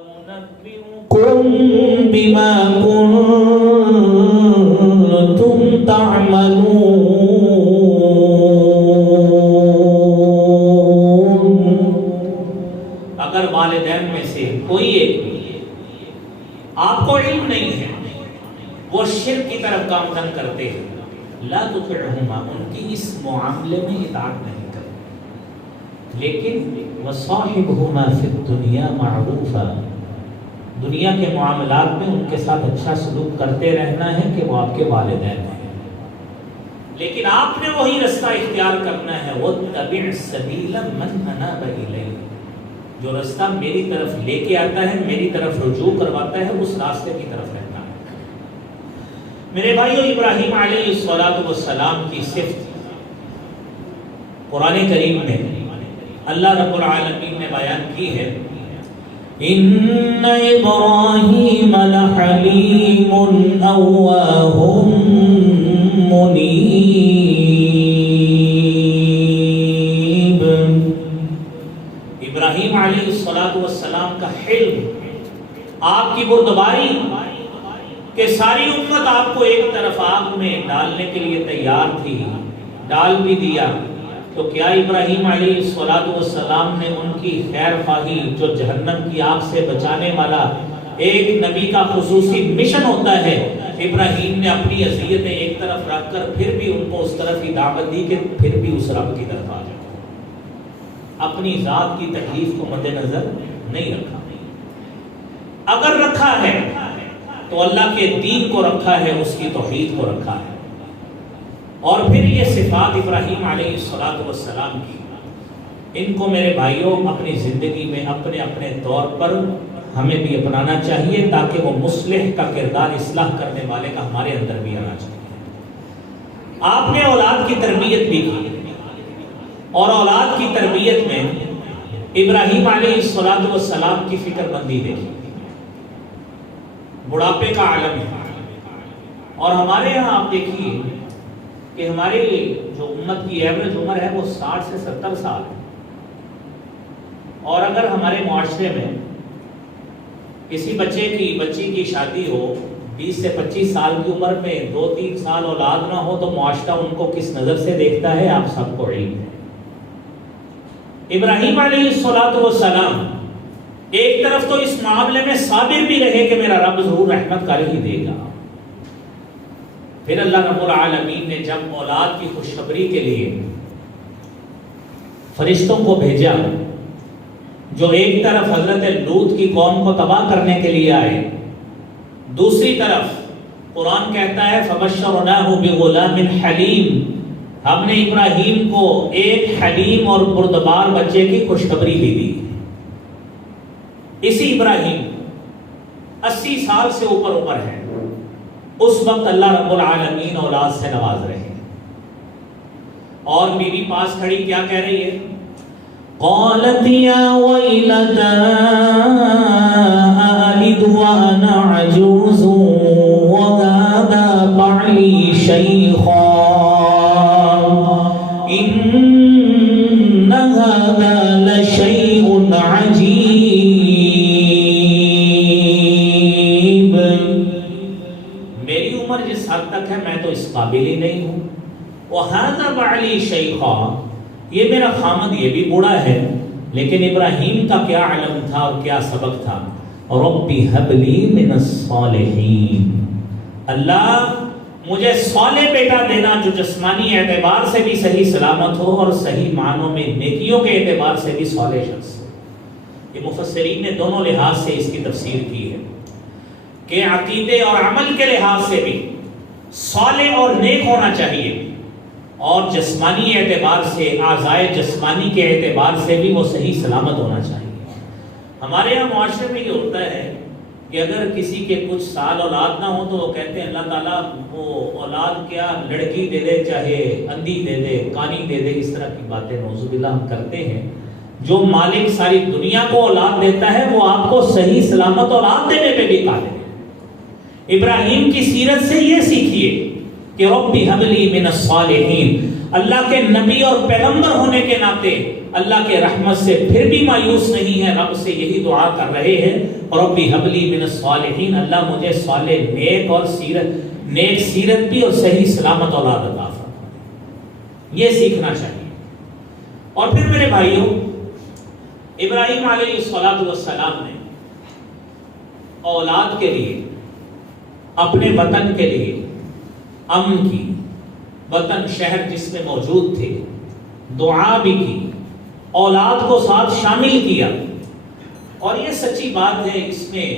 أُنَبِّئُكُم بِمَا كُنتُمْ تَعْمَلُونَ۔ اگر والدین میں سے کوئی ایک آپ کو علم نہیں ہے، وہ شرک کی طرف گامزن کرتے ہیں، لا تطعهما، ان کی اس معاملے میں اطاعت نہیں کرتے، لیکن وصاحبهما فی الدنیا معروفا، دنیا کے معاملات میں ان کے ساتھ اچھا سلوک کرتے رہنا ہے کہ وہ آپ کے والدین ہیں، لیکن آپ نے وہی رستہ اختیار کرنا ہے، وَاتَّبِعْ سَبِيلَ مَنْ أَنَابَ إِلَيَّ، جو رستہ میری طرف لے کے آتا ہے، میری طرف رجوع کرواتا ہے، اس راستے کی طرف رہتا ہے۔ میرے بھائیو، ابراہیم علیہ السلام کی صفت قرآن کریم میں اللہ رب العالمین نے بیان کی ہے، ان ابراہیم لحلیم اواہ منیب۔ ابراہیم علیہ السلام کا حلم، آپ کی بردباری کہ ساری امت آپ کو ایک طرف آگ میں ڈالنے کے لیے تیار تھی، ڈال بھی دیا، تو کیا ابراہیم علیہ السلام نے ان کی خیر خواہی، جو جہنم کی آگ سے بچانے والا ایک نبی کا خصوصی مشن ہوتا ہے، ابراہیم نے اپنی اذیتیں ایک طرف رکھ کر پھر بھی ان کو اس طرف ہی دعوت دی کہ پھر بھی اس رب کی طرف آ جاؤ، اپنی ذات کی تکلیف کو مد نظر نہیں رکھا۔ اگر رکھا ہے تو اللہ کے دین کو رکھا ہے، اس کی توحید کو رکھا ہے۔ اور پھر یہ صفات ابراہیم علیہ السلام کی، ان کو میرے بھائیوں اپنی زندگی میں اپنے اپنے طور پر ہمیں بھی اپنانا چاہیے، تاکہ وہ مصلح کا کردار، اصلاح کرنے والے کا ہمارے اندر بھی آنا چاہیے۔ آپ نے اولاد کی تربیت بھی کی، اور اولاد کی تربیت میں ابراہیم علیہ السلام کی فکر مندی دیکھی، بڑھاپے کا عالم ہے۔ اور ہمارے یہاں آپ دیکھیے کہ ہماری جو امت کی ایوریج عمر ہے وہ 60 سے 70 سال ہے، اور اگر ہمارے معاشرے میں کسی بچی کی شادی ہو 20 سے 25 سال کی عمر میں، 2-3 سال اولاد نہ ہو، تو معاشرہ ان کو کس نظر سے دیکھتا ہے آپ سب کو علم ہے۔ ابراہیم علیہ السلام ایک طرف تو اس معاملے میں صابر بھی رہے کہ میرا رب ضرور رحمت کر ہی دے گا، پھر اللہ رب العالمین نے جب اولاد کی خوشخبری کے لیے فرشتوں کو بھیجا، جو ایک طرف حضرت لوط کی قوم کو تباہ کرنے کے لیے آئے، دوسری طرف قرآن کہتا ہے فَبَشَّرْنَاهُ بِغُلَامٍ حَلِيمٍ، ہم نے ابراہیم کو ایک حلیم اور بردبار بچے کی خوشخبری بھی دی۔ اسی ابراہیم 80 سال سے اوپر عمر ہے، اس وقت اللہ رب العالمین اولاد سے نواز رہے ہیں، اور بیوی پاس کھڑی کیا کہہ رہی ہے؟ قالت یا ویلتا آلد وانا عجوز وهذا بعلی شیخا ان هذا لشیء عجیب، میری عمر جس حد تک ہے میں تو اس قابل ہی نہیں ہوں، وَهَذَا بَعْلِي شَيْخًا، یہ میرا خامد یہ بھی بوڑھا ہے، لیکن ابراہیم کا کیا علم تھا اور کیا سبق تھا؟ رَبِّ هَبْ لِي مِنَ الصَّالِحِينَ، اللہ مجھے صالح بیٹا دینا جو جسمانی اعتبار سے بھی صحیح سلامت ہو اور صحیح معنوں میں نیکیوں کے اعتبار سے بھی صالح شخص ہو۔ یہ مفسرین نے دونوں لحاظ سے اس کی تفسیر کی ہے کہ عقیدے اور عمل کے لحاظ سے بھی صالح اور نیک ہونا چاہیے، اور جسمانی اعتبار سے، اعضائے جسمانی کے اعتبار سے بھی وہ صحیح سلامت ہونا چاہیے۔ ہمارے یہاں معاشرے میں یہ ہوتا ہے کہ اگر کسی کے کچھ سال اولاد نہ ہو تو وہ کہتے ہیں اللہ تعالیٰ وہ اولاد کیا لڑکی دے دے، چاہے اندھی دے دے، کانی دے دے، اس طرح کی باتیں نعوذ باللہ ہم کرتے ہیں۔ جو مالک ساری دنیا کو اولاد دیتا ہے وہ آپ کو صحیح سلامت اولاد دینے پہ بھی قادر ہے۔ ابراہیم کی سیرت سے یہ سیکھیے کہ رب هب لی من الصالحین، اللہ کے نبی اور پیغمبر ہونے کے ناطے اللہ کے رحمت سے پھر بھی مایوس نہیں ہے، رب سے یہی دعا کر رہے ہیں، رب هب لی من الصالحین، اللہ مجھے صالح نیک اور نیک سیرت بھی اور صحیح سلامت اولاد عطا فرما۔ یہ سیکھنا چاہیے۔ اور پھر میرے بھائیوں، ابراہیم علیہ السلام نے اولاد کے لیے، اپنے وطن کے لیے امن کی، وطن شہر جس میں موجود تھے، دعا بھی کی، اولاد کو ساتھ شامل کیا۔ اور یہ سچی بات ہے، اس میں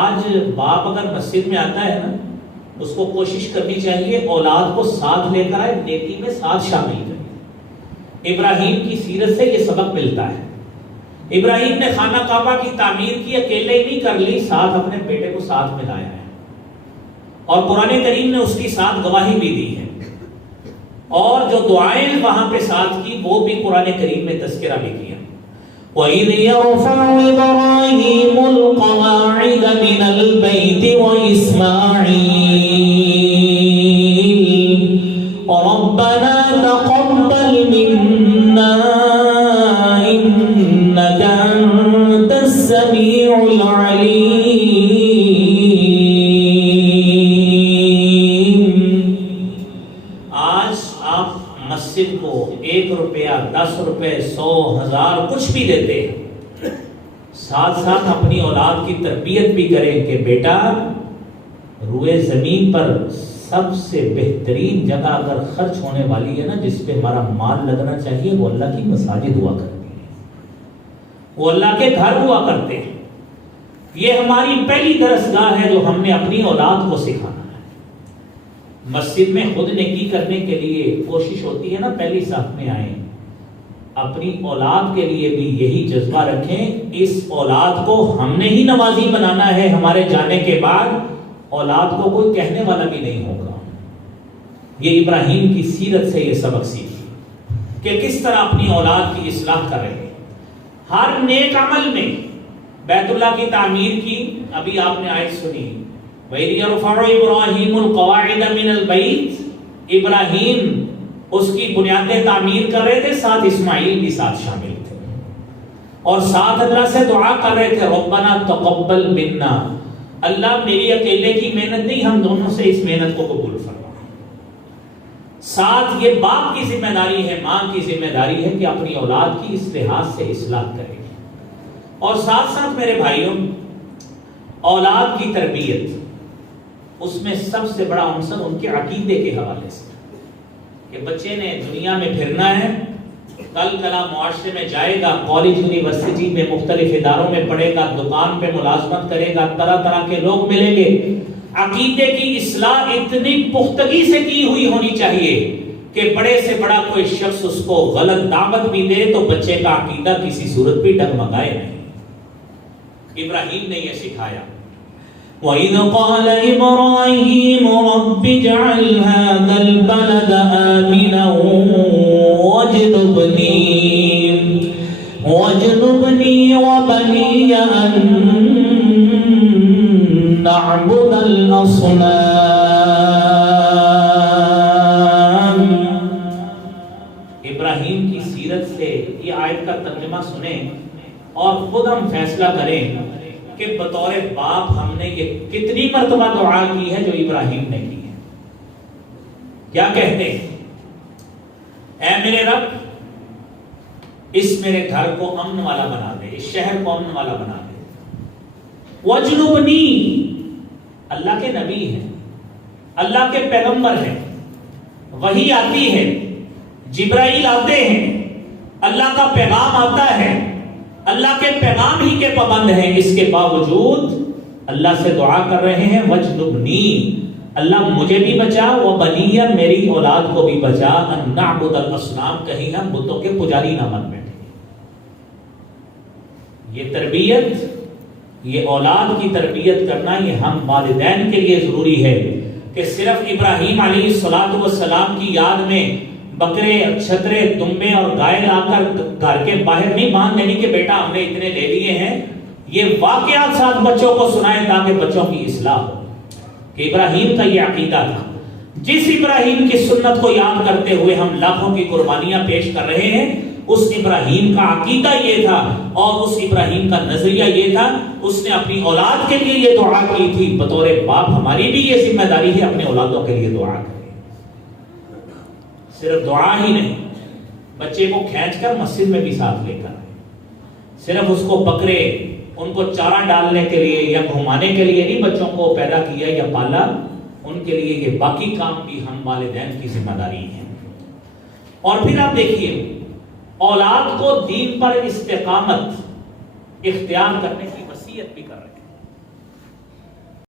آج باپ اگر مسجد میں آتا ہے نا، اس کو کوشش کرنی چاہیے اولاد کو ساتھ لے کر آئے، نیکی میں ساتھ شامل کرے۔ ابراہیم کی سیرت سے یہ سبق ملتا ہے۔ ابراہیم نے خانہ کعبہ کی تعمیر کی، اکیلے ہی نہیں کر لی، ساتھ اپنے بیٹے کو ساتھ میں لایا ہے، اور قرآن کریم نے اس کی ساتھ گواہی بھی دی ہے، اور جو دعائیں وہاں پہ ساتھ کی وہ بھی قرآن کریم میں تذکرہ بھی کیا۔ وَإِذْ يَرْفَعُ إِبْرَاهِيمُ الْقَوَاعِدَ مِنَ الْبَيْتِ وَإِسْمَاعِيلُ رَبَّنَا تَقَبَّلْ مِنَّا إِنَّكَ أَنْتَ السَّمِيعُ الْعَلِيمُ۔ آج آپ مسجد کو 1 روپیہ، 10 روپے، 100، 1000 کچھ بھی دیتے ہیں، ساتھ ساتھ اپنی اولاد کی تربیت بھی کریں کہ بیٹا روئے زمین پر سب سے بہترین جگہ اگر خرچ ہونے والی ہے نا، جس پہ ہمارا مال لگنا چاہیے، وہ اللہ کی مساجد ہوا کرتی ہے، وہ اللہ کے گھر ہوا کرتے ہیں۔ یہ ہماری پہلی درسگاہ ہے جو ہم نے اپنی اولاد کو سکھانا ہے۔ مسجد میں خود نیکی کرنے کے لیے کوشش ہوتی ہے نا، پہلی صف میں آئیں، اپنی اولاد کے لیے بھی یہی جذبہ رکھیں، اس اولاد کو ہم نے ہی نمازی بنانا ہے، ہمارے جانے کے بعد اولاد کو کوئی کہنے والا بھی نہیں ہوگا۔ یہ ابراہیم کی سیرت سے یہ سبق سیکھی کہ کس طرح اپنی اولاد کی اصلاح کر رہے ہیں۔ ہر نیک عمل میں بیت اللہ کی تعمیر کی، ابھی آپ نے آیت سنی، وَإِذْ يَرْفَعُ إِبْرَاهِيمُ الْقَوَاعِدَ مِنَ الْبَيْتِ، ابراہیم اس کی بنیادیں تعمیر کر رہے تھے، ساتھ اسماعیل بھی ساتھ شامل تھے، اور ساتھ اللہ سے دعا کر رہے تھے، ربنا تقبل منا، اللہ میری اکیلے کی محنت نہیں، ہم دونوں سے اس محنت کو قبول فرما۔ ساتھ یہ باپ کی ذمہ داری ہے، ماں کی ذمہ داری ہے کہ اپنی اولاد کی اس لحاظ سے اصلاح کرے، اور ساتھ ساتھ میرے بھائیوں، اولاد کی تربیت، اس میں سب سے بڑا عنصر ان کے عقیدے کے حوالے سے، کہ بچے نے دنیا میں پھرنا ہے، کل کلا معاشرے میں جائے گا، کالج یونیورسٹی میں مختلف اداروں میں پڑھے گا، دکان پہ ملازمت کرے گا، طرح طرح کے لوگ ملیں گے، عقیدے کی اصلاح اتنی پختگی سے کی ہوئی ہونی چاہیے کہ بڑے سے بڑا کوئی شخص اس کو غلط دعوت بھی دے تو بچے کا عقیدہ کسی صورت بھی ڈگمگائے نہیں۔ ابراہیم نے یہ سکھایا، وَإِذْ قَالَ إِبْرَاهِيمُ رَبِّ اجْعَلْ هَذَا الْبَلَدَ آمِنًا وَاجْنُبْنِي وَبَنِيَّ أَن نَّعْبُدَ الْأَصْنَامَ۔ ابراہیم کی سیرت سے یہ آیت کا ترجمہ سنیں اور خود ہم فیصلہ کریں کہ بطور باپ ہم نے یہ کتنی مرتبہ دعا کی ہے جو ابراہیم نے کی ہے۔ کیا کہتے ہیں؟ اے میرے رب، اس میرے گھر کو امن والا بنا دے، اس شہر کو امن والا بنا دے۔ وَجْنُبْنِي، اللہ کے نبی ہیں، اللہ کے پیغمبر ہیں، وحی آتی ہے، جبرائیل آتے ہیں، اللہ کا پیغام آتا ہے، اللہ کے پیغام ہی کے پابند ہیں، اس کے باوجود اللہ سے دعا کر رہے ہیں، وَجْنُبْنِي، اللہ مجھے بھی بچا، وَبَنِيَّ، میری اولاد کو بھی بچا، أَن نَّعْبُدَ الْأَصْنَامَ، کہیں ہم بتوں کے پجاری نہ بن بیٹھے۔ یہ تربیت، یہ اولاد کی تربیت کرنا، یہ ہم والدین کے لیے ضروری ہے کہ صرف ابراہیم علیہ السلام کی یاد میں بکرے، چھترے، دمبے اور گائے لا کر گھر کے باہر نہیں باندھ دینی کہ بیٹا ہم نے اتنے لے لیے ہیں۔ یہ واقعات ساتھ بچوں کو سنائیں تاکہ بچوں کی اصلاح ہو کہ ابراہیم کا یہ عقیدہ تھا۔ جس ابراہیم کی سنت کو یاد کرتے ہوئے ہم لاکھوں کی قربانیاں پیش کر رہے ہیں، اس ابراہیم کا عقیدہ یہ تھا اور اس ابراہیم کا نظریہ یہ تھا، اس نے اپنی اولاد کے لیے یہ دعا کی تھی، بطور باپ ہماری بھی یہ ذمہ داری ہے اپنے اولادوں کے لیے دعا کریں۔ صرف دعا ہی نہیں، بچے کو کھینچ کر مسجد میں بھی ساتھ لے کر آئے، صرف اس کو پکڑے ان کو چارہ ڈالنے کے لیے یا گھمانے کے لیے نہیں بچوں کو پیدا کیا یا پالا، ان کے لیے یہ باقی کام بھی ہم والدین کی ذمہ داری ہے۔ اور پھر آپ دیکھیے اولاد کو دین پر استقامت اختیار کرنے کی وصیت بھی کر رہے ہیں۔